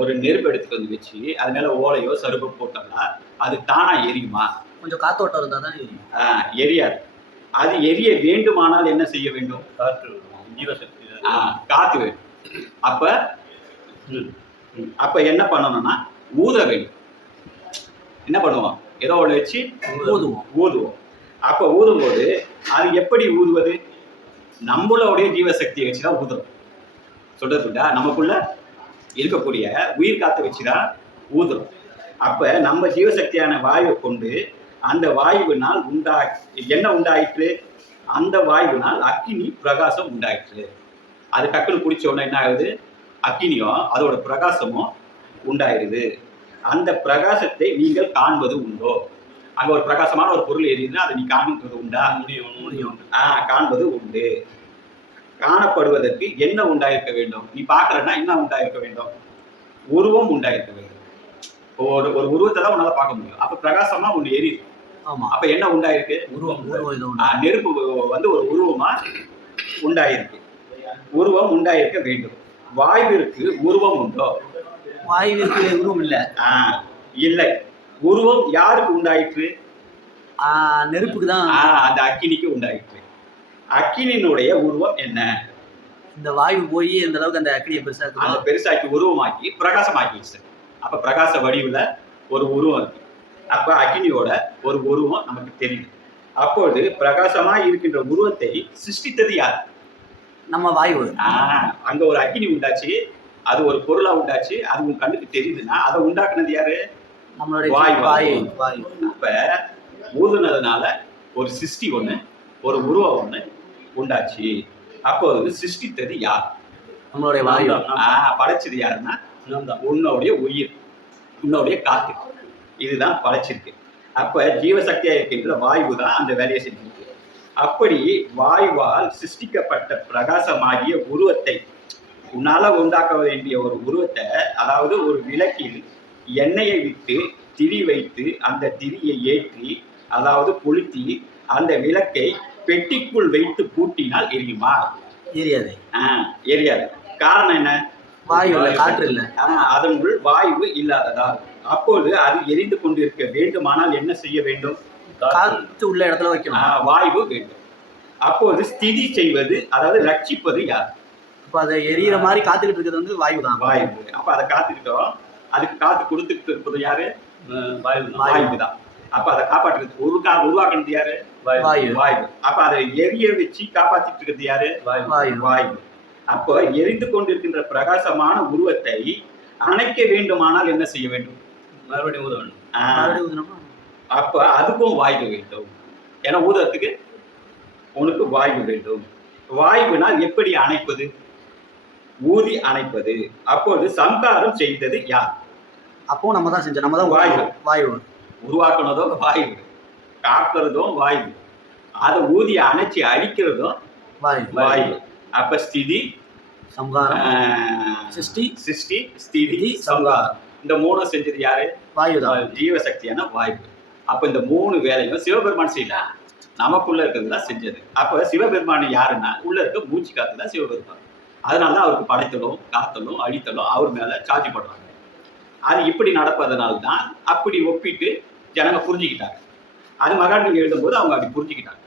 ஒரு நெருப்பு எடுத்துட்டு வந்து வச்சு அது மேல ஓலையோ சருகோ போட்டோம்னா அது தானா எரியுமா? கொஞ்சம் காத்தோட்டம் இருந்தா தான் எரியும். எரியாது. அது எரிய வேண்டுமானால் என்ன செய்ய வேண்டும்? காற்று ஜீவசக்தி. காத்து வேணும். அப்ப அப்ப என்ன பண்ணணும்னா ஊத வேண்டும். என்ன பண்ணுவோம்? ஏதோ ஒன்று வச்சு ஊதுவோம். அப்ப ஊதும் போது அது எப்படி ஊதுவது? நம்மளுடைய ஜீவசக்தியை வச்சுதான் ஊதுறோம். சொல்றதுண்டா? நமக்குள்ள இருக்கக்கூடிய உயிர் காத்தை வச்சுதான் ஊதுறோம். அப்ப நம்ம ஜீவசக்தியான வாயுவை கொண்டு அந்த வாயுவினால் என்ன உண்டாயிற்று? அந்த வாயுவினால் அக்கினி பிரகாசம் உண்டாயிற்று. அது டக்குன்னு குடிச்ச உடனே என்ன ஆகுது? அக்கினியும் அதோட பிரகாசமும் உண்டாயிருது. அந்த பிரகாசத்தை நீங்கள் காண்பது உண்டோ? அங்க ஒரு பிரகாசமான ஒரு பொருள் எரியுதுன்னா அதை நீ காண்பது உண்டா? முடியும். காண்பது உண்டு. காணப்படுவதற்கு என்ன உண்டாயிருக்க வேண்டும்? நீ பாக்குறன்னா என்ன உண்டாயிருக்க வேண்டும்? உருவம் உண்டாயிருக்க வேண்டும். ஒரு உருவத்தை தான் உன்னால பார்க்க முடியும். அப்ப பிரகாசமா ஒண்ணு எரியுது. அப்ப என்ன உண்டாயிருக்கு? நெருப்பு வந்து ஒரு உருவமா உண்டாயிருக்கு. உருவம் உண்டாயிருக்க வேண்டும். வாயுவிற்கு உருவம் உண்டோ? வாயுவிற்கு உருவம் இல்ல. இல்லை. உருவம் யாருக்கு உண்டாயிற்று? நெருப்புக்கு தான். அந்த அக்கினிக்கு உண்டாயிற்று. அக்கினியினுடைய உருவம் என்ன? இந்த வாயு போய் அந்த அளவுக்கு அந்த அக்கினியை பெருசாக்கி உருவமாக்கி பிரகாசமாக்கிடுச்சு. அப்ப பிரகாச வடிவுல ஒரு உருவம் இருக்கு. அப்ப அக்கினியோட ஒரு உருவம் நமக்கு தெரியுது. அப்போது பிரகாசமா இருக்கின்ற உருவத்தை சிருஷ்டித்தது யார்? நம்ம வாயு. அங்க ஒரு அக்கினி உண்டாச்சு, அது ஒரு பொருளா உண்டாச்சு, அது உங்க கண்ணுக்கு தெரியுதுன்னா அதை உண்டாக்குனது யாரு? நம்மளுடைய வாயு. அப்ப ஊதுனதுனால ஒரு சிருஷ்டி ஒண்ணு, ஒரு உருவம் ஒண்ணு உண்டாச்சு. அப்போது சிருஷ்டித்தது யார்? நம்மளுடைய வாயு. படைச்சது யாருன்னா உன்னுடைய உயிர், உன்னுடைய காத்து. இதுதான் படைச்சிருக்கு. அப்ப ஜீவசக்தியா இருக்கின்ற வாயு தான் அந்த வேலையை செஞ்சிருக்கு. அப்படி வாயுவால் சிருஷ்டிக்கப்பட்ட பிரகாசமாகிய உருவத்தை உன்னால உண்டாக்க வேண்டிய ஒரு உருவத்தை, அதாவது ஒரு விளக்கில் எண்ணெயை விட்டு திரி வைத்து அந்த திரியை ஏற்றி, அதாவது கொளுத்தி அந்த விளக்கை பெட்டிக்குள் வைத்து பூட்டினால் எரியுமா? எரியாது. எரியாது. காரணம் என்ன? வாயு, காற்று இல்லை. அதனுள் வாயு இல்லாததால். அப்போது அது எரிந்து கொண்டிருக்க வேண்டுமானால் என்ன செய்ய வேண்டும்? காற்று உள்ள இடத்துல வைக்கணும். வாயு வேண்டும். அப்போது ஸ்திதி செய்வது, அதாவது ரட்சிப்பது யார்? அப்ப அதை எரியிற மாதிரி காத்துக்கிட்டு இருக்கிறது வந்து வாயு தான். வாயு. அப்ப அதை காத்துக்கிட்டோம். அதுக்கு காத்து கொடுத்துட்டு இருப்பது யாரு? வாயு தான். அப்ப அதை காப்பாற்றுறது உருவாக்குறது யாரு? வாயு. அப்ப அதை எரிய வச்சு காப்பாத்திட்டு இருக்கிறது யாரு? வாயு. அப்போ எரிந்து கொண்டிருக்கின்ற பிரகாசமான உருவத்தை அணைக்க வேண்டுமானால் என்ன செய்ய வேண்டும்? மறுபடியும் ஊத வேண்டும். அப்ப அதுக்கும் வாயு வேண்டும். ஏன்னா ஊதத்துக்கு உனக்கு வாயு வேண்டும். வாயுவினால் எப்படி அணைப்பது? ஊதி அணைப்பது. அப்போது சம்காரம் செய்தது யார்? அப்போ நம்ம தான் செஞ்சோம். நம்ம தான் வாயு. உருவாக்குனதும் வாயு, காக்கிறதும் வாயு, அதை ஊதி அணைச்சி அழிக்கிறதும் வாயு. அப்ப ஸ்திதி, சம்ஹாரம், சிருஷ்டி, ஸ்திதி, சம்ஹாரம். இந்த மூணும் செஞ்சது யாரு? வாயு தான். ஜீவசக்தியான வாயு. அப்ப இந்த மூணு வேலையும் சிவபெருமான் செய்யல, நமக்குள்ள இருக்கிறது தான் செஞ்சது. அப்ப சிவபெருமான் யாருன்னா உள்ள இருக்க மூச்சு காத்து தான் சிவபெருமான். அதனாலதான் அவருக்கு படைத்தலும் காத்தலும் அழித்தலும் அவர் மேல சார்ஜ் பண்றாங்க. அது இப்படி நடப்பதனால்தான் அப்படி ஒப்பிட்டு ஜனங்க புரிஞ்சுக்கிட்டாங்க. அது மகான்கள் எழுதும் போது அவங்க அப்படி புரிஞ்சுக்கிட்டாங்க.